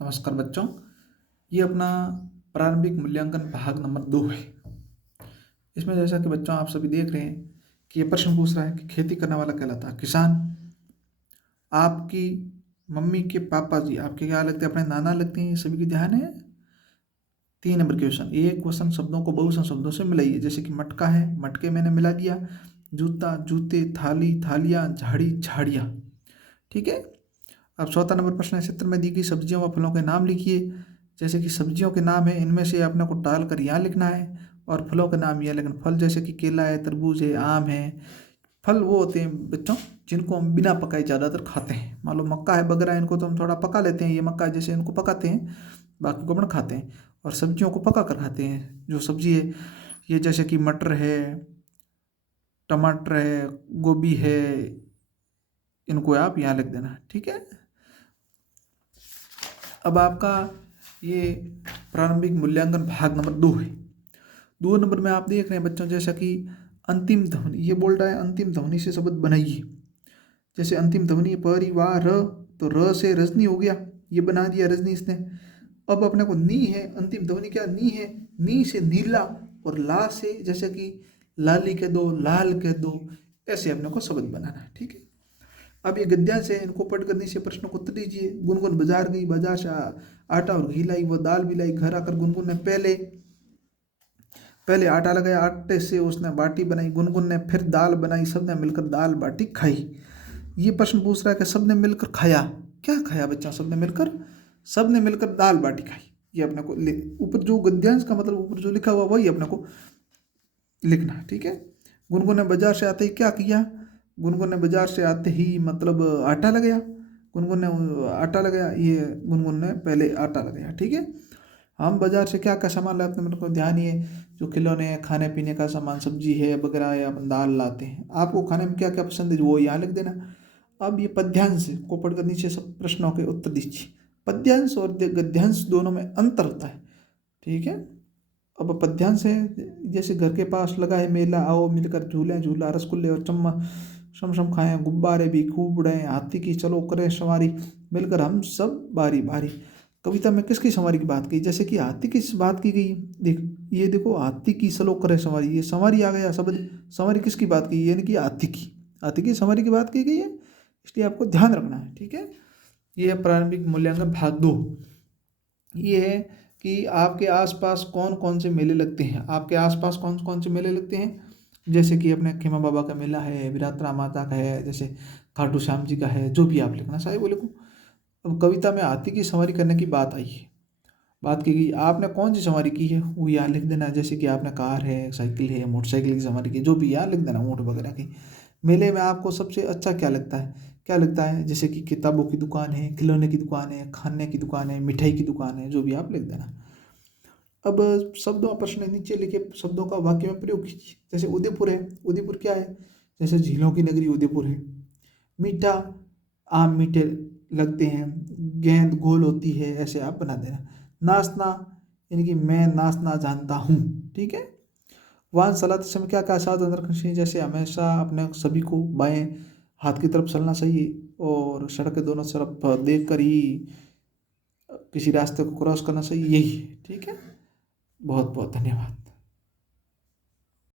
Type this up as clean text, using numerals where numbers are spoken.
नमस्कार बच्चों। ये अपना प्रारंभिक मूल्यांकन भाग नंबर 2 है। इसमें जैसा कि बच्चों आप सभी देख रहे हैं कि ये प्रश्न पूछ रहा है कि खेती करने वाला कहलाता है किसान। आपकी मम्मी के पापा जी आपके क्या लगते हैं? अपने नाना लगते हैं। ये सभी की ध्यान है। 3 नंबर क्वेश्चन, एक क्वेश्चन शब्दों को बहुवचन शब्दों से मिलाइए। जैसे कि मटका है, मटके मैंने मिला दिया। जूता, जूते, थाली, थालियाँ, झाड़ी, झाड़ियाँ। ठीक है। अब 14 नंबर प्रश्न है, चित्र में दी गई सब्जियों व फलों के नाम लिखिए। जैसे कि सब्जियों के नाम है, इनमें से अपने को टाल कर यहाँ लिखना है, और फलों के नाम ये, लेकिन फल जैसे कि केला है, तरबूज है, आम है। फल वो होते हैं बच्चों जिनको हम बिना पकाए ज़्यादातर खाते हैं। मान लो मक्का है, बगरा है, इनको तो हम थोड़ा पका लेते हैं। ये मक्का है, जैसे इनको पकाते हैं, बाकी को अपन खाते हैं। और सब्जियों को पका कर खाते हैं। जो सब्जी है ये जैसे कि मटर है, टमाटर है, गोभी है, इनको आप यहाँ लिख देना। ठीक है। अब आपका ये प्रारंभिक मूल्यांकन भाग नंबर 2 है। 2 नंबर में आप देख रहे हैं बच्चों, जैसा कि अंतिम ध्वनि, ये बोल रहा है अंतिम ध्वनि से शब्द बनाइए। जैसे अंतिम ध्वनि परिवार, तो र से रजनी हो गया, ये बना दिया रजनी इसने। अब अपने को नी है, अंतिम ध्वनि क्या नी है, नी से नीला, और ला से जैसे कि लाली कह दो, लाल कह दो, ऐसे अपने को शब्द बनाना है। ठीक है। अब ये गद्यांश है, इनको पढ़ कर नीचे प्रश्न को उत्तर दीजिए। गुनगुन बाजार गई, बाजार से आटा और घी लाई, वो दाल भी लाई। घर आकर गुनगुन ने पहले पहले आटा लगाया, आटे से उसने बाटी बनाई। गुनगुन ने फिर दाल बनाई, सबने मिलकर दाल बाटी खाई। ये प्रश्न पूछ रहा है कि सबने मिलकर खाया, क्या खाया बच्चा? सबने मिलकर दाल बाटी खाई। ये अपने को ऊपर जो गद्यांश का मतलब ऊपर जो लिखा हुआ वही अपने को लिखना है। ठीक है। गुनगुन ने बाजार से आते ही क्या किया? गुनगुन ने बाजार से आते ही मतलब आटा लगाया। गुनगुन ने आटा लगाया, ये गुनगुन ने पहले आटा लगाया। ठीक है। हम बाजार से क्या क्या सामान लाते हैं, मेरे को ध्यान ही है। जो खिलौने, खाने पीने का सामान, सब्जी है वगैरह, या अपन दाल लाते हैं। आपको खाने में क्या क्या पसंद है वो यहाँ लिख देना। अब ये पद्यांश को पढ़कर नीचे सब प्रश्नों के उत्तर दीजिए। पद्यांश और गद्यांश दोनों में अंतर होता है। ठीक है। अब पद्यांश है, जैसे घर के पास लगा है मेला, आओ मिलकर झूलें, झूला, रसगुल्ले और चम्मा शम शम खाएं, गुब्बारे भी खूब उड़ाएं, हाथी की चलो करें सवारी, मिलकर हम सब बारी बारी। कविता में किसकी सवारी की बात की? जैसे कि हाथी की बात की गई। देख, ये देखो, हाथी की चलो करें सवारी, ये सवारी आ गया शब्द। सवारी किसकी बात की? यानी कि हाथी की सवारी की बात की गई है, इसलिए आपको ध्यान रखना है। ठीक है। ये है प्रारंभिक मूल्यांकन भाग 2। ये है कि आपके आसपास कौन कौन से मेले लगते हैं। आपके आसपास कौन कौन से मेले लगते हैं? जैसे कि अपने खेमा बाबा का मेला है, विराटरा माता का है, जैसे खाटू श्याम जी का है, जो भी आप लिखना चाहे वो लिखो। अब कविता में हाथी की सवारी करने की बात आई है, बात की गई। आपने कौन सी सवारी की है वो यहाँ लिख देना। जैसे कि आपने कार है, साइकिल है, मोटरसाइकिल की सवारी की, जो भी यहाँ लिख देना, ऊँट वगैरह की। मेले में आपको सबसे अच्छा क्या लगता है? क्या लगता है? जैसे कि किताबों की दुकान है, खिलौने की दुकान है, खाने की दुकान है, मिठाई की दुकान है, जो भी आप लिख देना। अब शब्दों प्रश्न नीचे लिखे शब्दों का वाक्य में प्रयोग कीजिए। जैसे उदयपुर है, उदयपुर क्या है? जैसे झीलों की नगरी उदयपुर है। मीठा, आम मीठे लगते हैं, गेंद गोल होती है, ऐसे आप बना देना। नाचना, यानी कि मैं नाचना जानता हूँ। ठीक है। वाहन चलाते समय क्या क्या सावधान रखना चाहिए? जैसे हमेशा अपने सभी को बाएं हाथ की तरफ चलना चाहिए, और सड़क के दोनों तरफ देख कर ही किसी रास्ते को क्रॉस करना चाहिए। यही है। ठीक है। बहुत बहुत धन्यवाद।